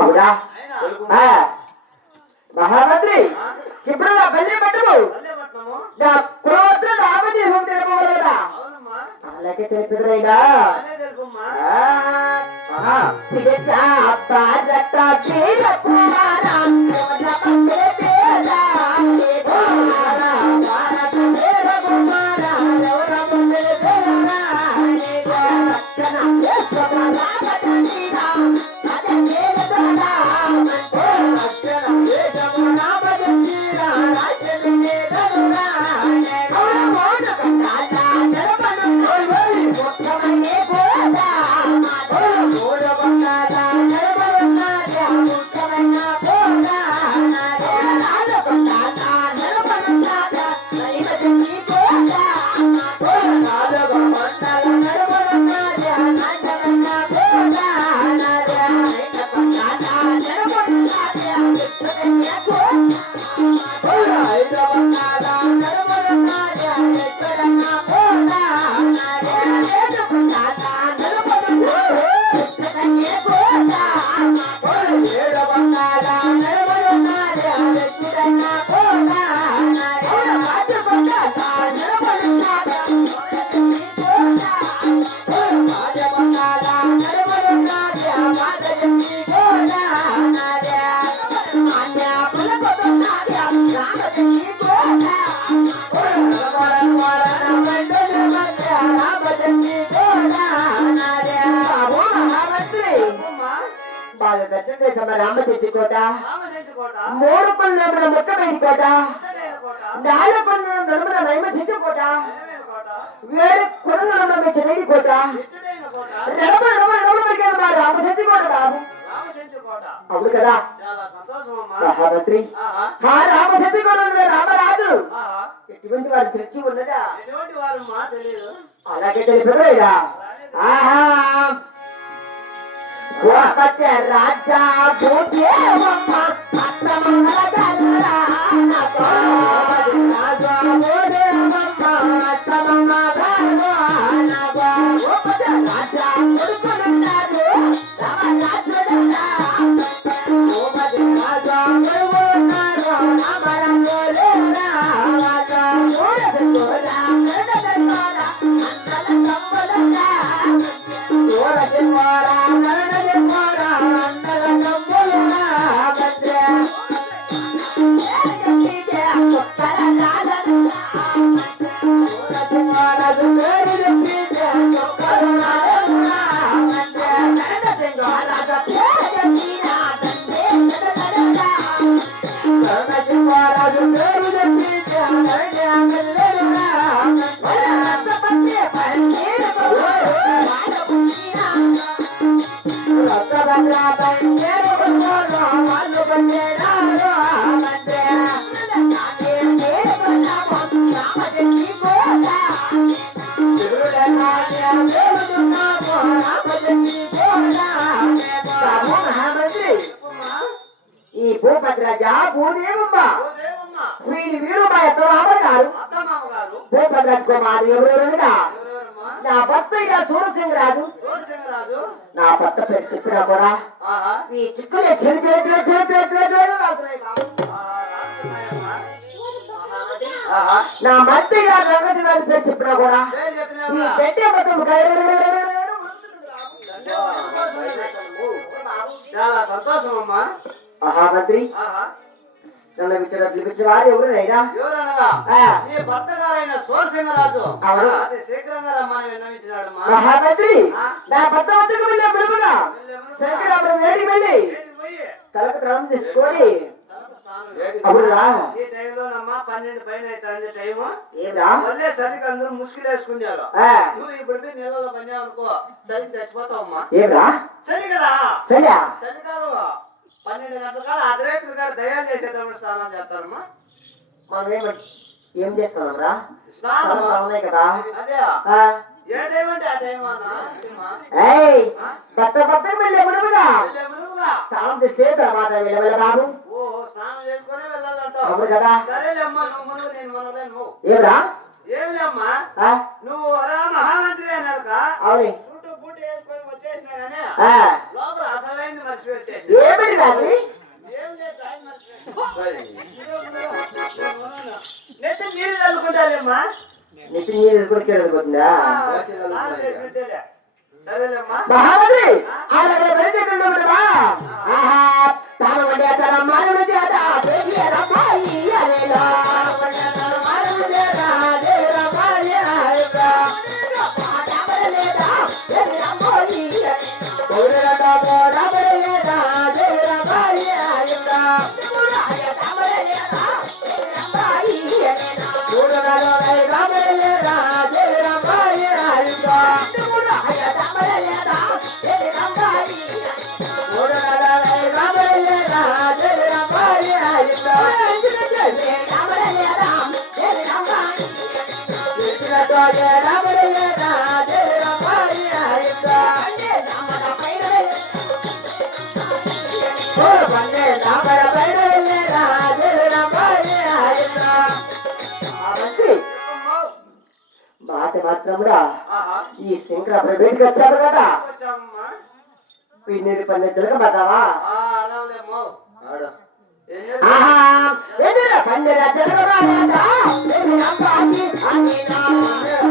అవునా మహామంత్రి ఇప్పుడు నా బల్లి పట్టము నా కులవత్ర రామని తెలుపుదా అలాగే తెలుపుదైనా రామచెట్టుకోట 3 పల్లెముల ముక్కబేడి కోట 4 పల్లెముల నడుమున నైమ చెట్టుకోట 7 కొనల చెనేడి కోట రామచెట్టుకోట బాబు అవును కదా మహామంత్రి ఆ రామచెట్టుకోట రామరాజు ఎటువంటి వారు తెచ్చి ఉన్నదా అలాగే తెలియదా ఆహా రాజా భూదేవమ్మ అత్తమల గల్లా రాజా భూదేవమ్మ అత్తమల గల్లా రాజా కొడుకున్నారు రామరాజుడా రాజా కొడుకున్నారు రామరాజుడా రాజా కొడుకురా ఈ భూపద్రాజ భూదేవమ్మ వీరి వీరు మా యొక్క మామగారు భూపద్రాజ్ కుమారు ఎవరెవరుగా నా భర్త ఇలా సూరసింగ్ రాజు నా భర్త పేరు చెప్పినా కూడా ఈ చిక్కులే నా భర్త ఇలా రంగతి గారి పేరు చెప్పినా కూడా ఈ పెట్టే మొత్తం చాలా సంతోషం అమ్మా మహామంత్రి నన్ను పిలిపించిన వారు ఎవరు అయినా నీ భర్త గారైన సోరసింగరాజు అదే శేఖరంగా రమ్మని విన్నవించినాడు మహామంత్రి నా భర్త వద్దకు వెళ్ళే పిలుపుగా శేఖరాజు వేడి వెళ్ళి తలకు త్రాణం తీసుకొని అప్పుడు ఈ టైంలోనమ్మా 12 పైన అవుతుంది టైము ఏదా మళ్ళీ సరికి అందరూ ముసుగులు వేసుకున్నారు నువ్వు ఇప్పుడు నీళ్ళలో పని అనుకో సరికి చచ్చిపోతావమ్మా ఏదా సరి కదా సరియా చలికాలం 12 గంటల కాదు అర్ధరాత్రి కాదు దయాలు చేసేటప్పుడు స్నానం చేస్తారమ్మా మనం ఏం చేస్తామరా స్నానం కదా అదే ఏ టైం అంటే ఆ టైం తాళం తెస్తే తర్వాత వెళ్ళవల్ల బాబు స్నానం చేసుకుని వెళ్ళాలంటావు అవును కదా సరేలేమ్మా నువ్వు మునుగు నేను మునగలేను ఏమిరా ఏమిలేమ్మా నువ్వు రామ అవును చుట్టూ బూట వేసుకొని వచ్చేసినా కానీ ఆ, లోపల అసలైంది మర్చిపోయి వచ్చేసి ఏమిటి రాత్రి ఏం లేదు ఆయన మర్చిపోయి నెత్తి నీళ్ళు చల్లుకుంటారేమ్మా నెత్తి నీళ్ళు కొరికి వెళ్ళిపోతుందా సరేలేమ్మా మహామంత్రి అలాగే వెళ్తుండడు ఆహా తాను వండే తన మానవ చేత బేబీ రమ్మాయి అరేలా మాట మాత్రమురా ఈ శంకర బయటకు వచ్చారు కదా వచ్చామమ్మా పిన్నెలు పన్నె తిరగబడ్డావా అడవలేమ్మో ఆడ ఆహా ఎదురు పన్నెల తిరగబడేదా దేవి రంపాయి అనినా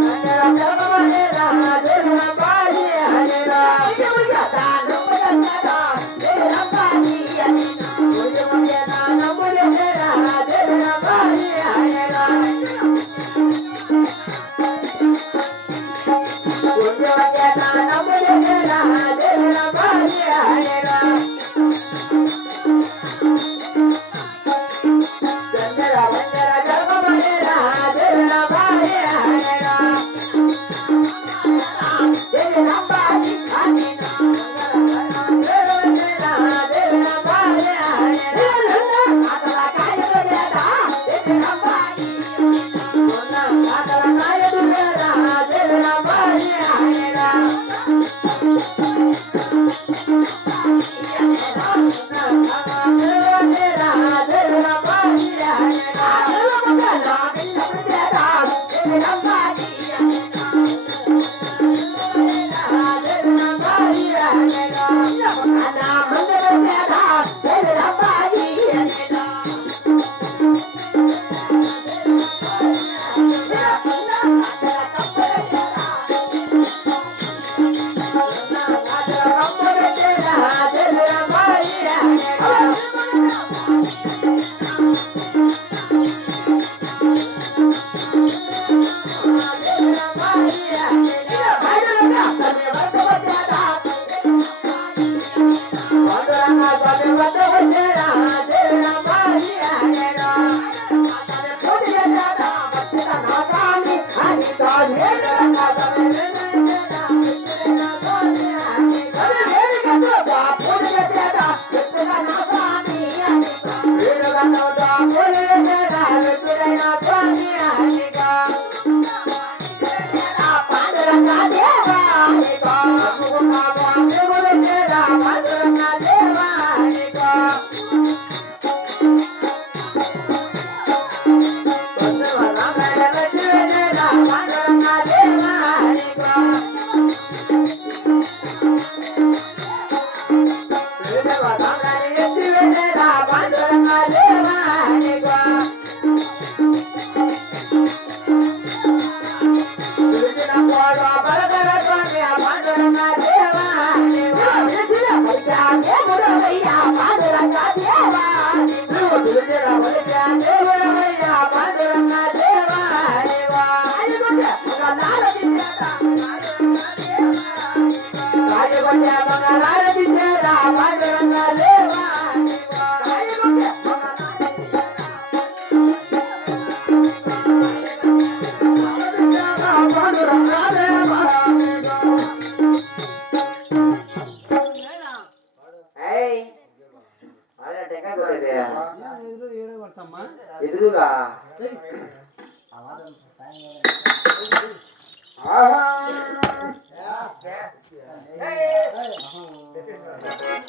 పన్నెల తిరగబడేదా దేవి రంపాయి అనినా ఇదిగా తానుములదా దేవి రంపాయి అనినా ఉయ్యమగే తానుములదా దేవి రంపాయి అనినా ఉయ్యమగే తానుములదా దేవి రంపాయి అనినా ఎదురుగా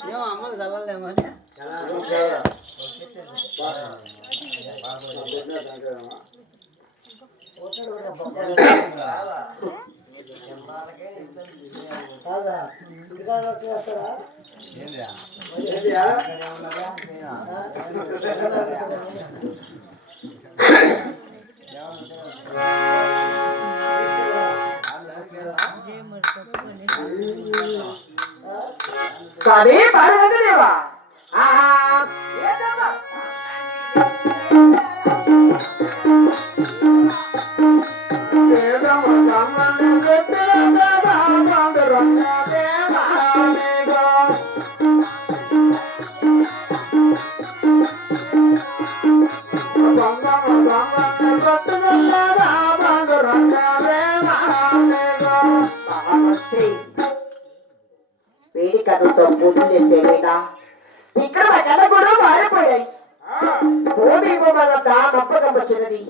ఏమో అమ్మకి చల్లలేమో ఏంటియా? స్వామి పాడగదేవా ఆహా ఏదమ్మా వేడికతో పూజ చేసేవేగా ఇక్కడ కళ కూడా మారిపోయాయి భూమి ఇవ్వమంతా నొప్పకం వచ్చినది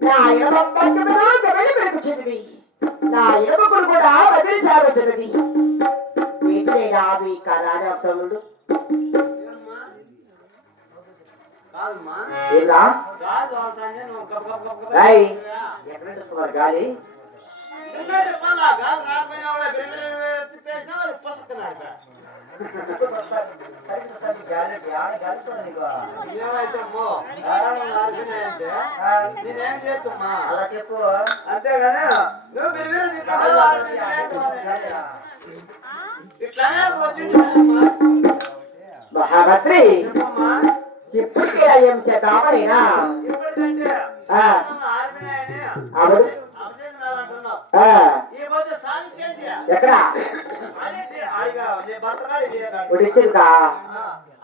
నా ఎడమ పక్కన గమని పెరుగుతున్నది నా ఎడమకులు కూడా వదిలి సాగుతున్నది వీటినే రాదు ఈ కాలాన్ని అవసరములు కాదమ్మా ఏరా గాలి తోలుతానే నువ్వు గబ ఎక్కడ సుమారు గాలి చిన్న చెప్పాలా గాలి రాకపోయినా కూడా గిరిగిరి తిప్పేసినా అది పసక్కున్నాడు ఏమైతే అమ్మో ఆడిపోయినాయంటే నేనేం చేస్తుమ్మా అలా చెప్పు అంతేగాని నువ్వు గిరిగిరి ఇట్లానే వచ్చింది మహామంత్రి చెప్పమ్మా ఇప్పటికే ఏం చేద్దామనేనా ఇప్పటికంటే ఆ. ఆడిపోయినాయని అవును అవశేషనాలు అంటున్నావు ఆ, ఈ రోజు స్నానం చేసి ఎక్కడ ఉడిచిందా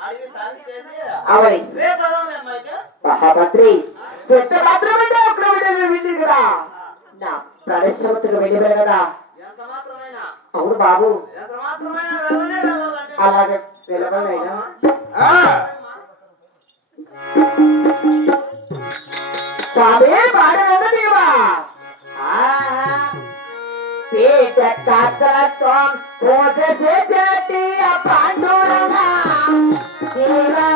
అడిగి స్నానం చేసి అవని రేపు వదాం అయితే మహామంత్రి ఎంత మాత్రమైనా అక్కడ వెళ్ళి కదా నా ప్రవేశవంతులు వెళ్ళిపోయి కదా ఎంత మాత్రమైనా అవును బాబు ఎంత మాత్రమైనా వెళ్ళనే వెళ్ళాలంటే అలాగే వెళ్ళవలైనా స్వామి పాడవ దేవా పేట కాతతో పూజ చేసేటి ఆ పాండురంగా దేవా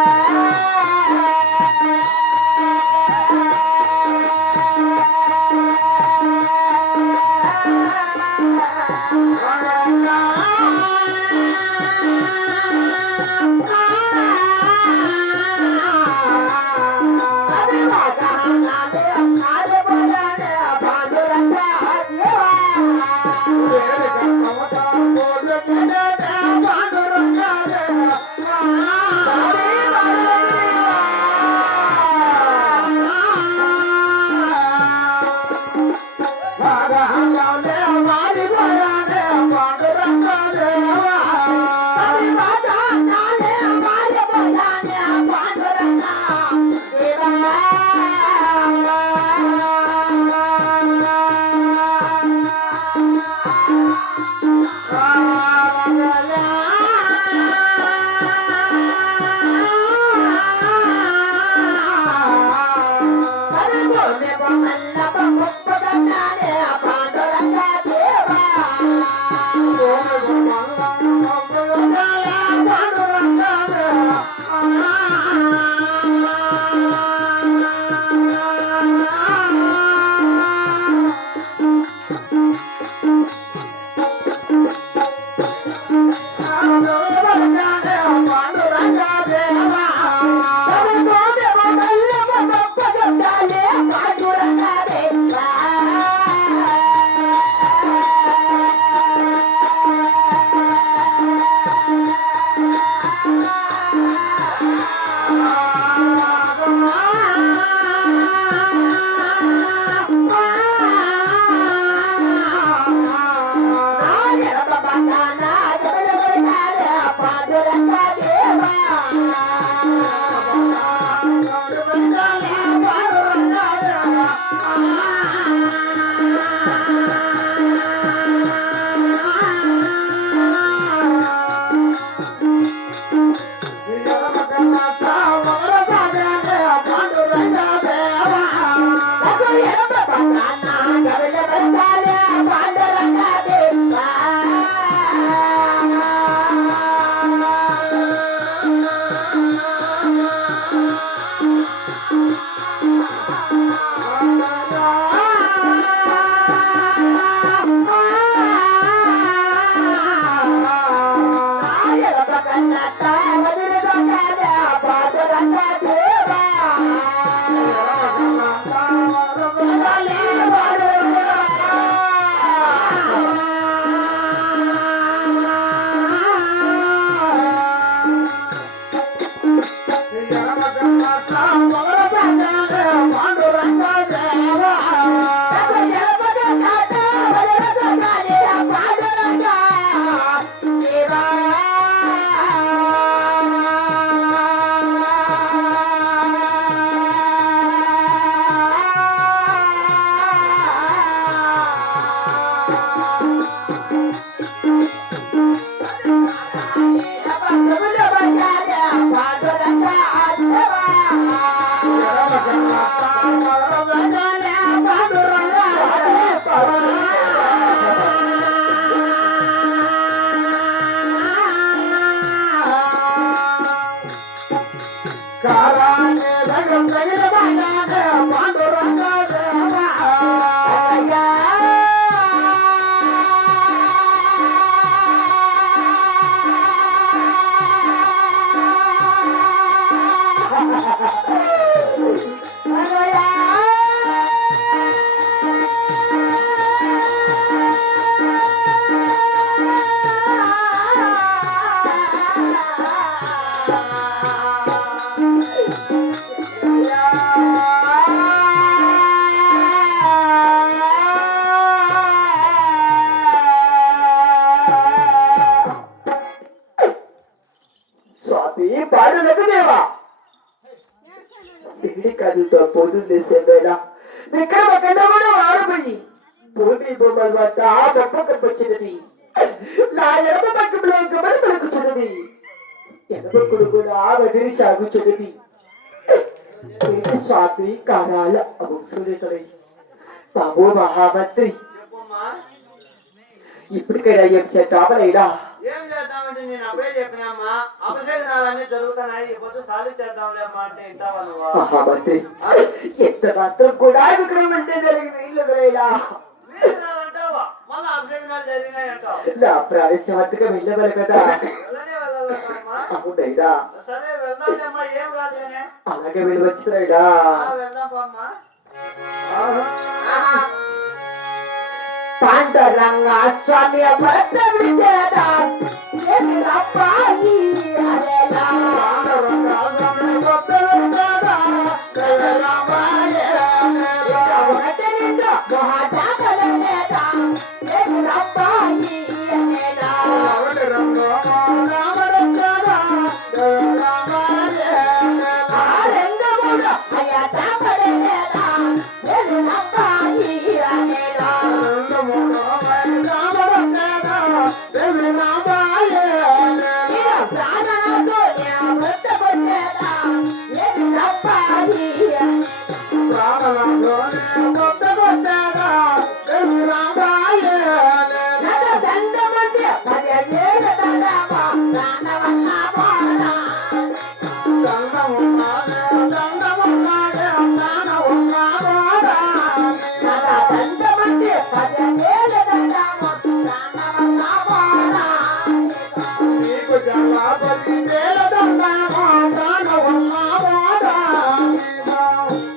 జ్ఞాపకం వచ్చినది నా ఎడమ పక్కలో గమని పలుకుతున్నది ఎడమకుడు కూడా వదిలి సాగుతున్నది స్వామి కారాల అవసరై బాబు మహామంత్రి చెప్పమ్మా ఇప్పటికైనా ఏం చేద్దామనైనా ఏం చేద్దామంటే నేను అప్పుడే చెప్పినామ్మా అపశకనాలన్నీ జరుగుతున్నాయి ఇప్పుడు సాల్వ్ చేద్దాంలే అమ్మా అంటే ఇంటావా నువ్వు మహామంత్రి ఎంత మాత్రం కూడా విగ్రహం అంటే జరిగింది ఇల్లుదరైనా అంటావా మళ్ళీ అపశకనాలు జరిగినాయి అంటావు నా ప్రాణశాంతిగా వెళ్ళవాలి కదా వెళ్ళనే వెళ్ళాలమ్మా అవునైనా సరే వెళ్దాంలేమ్మా ఏం కాదు కానీ అలాగే వెళ్ళవచ్చునైనా వెళ్దాం అమ్మా పాండురంగ స్వామి భర్త విజేత అబ్బాయి అరేలా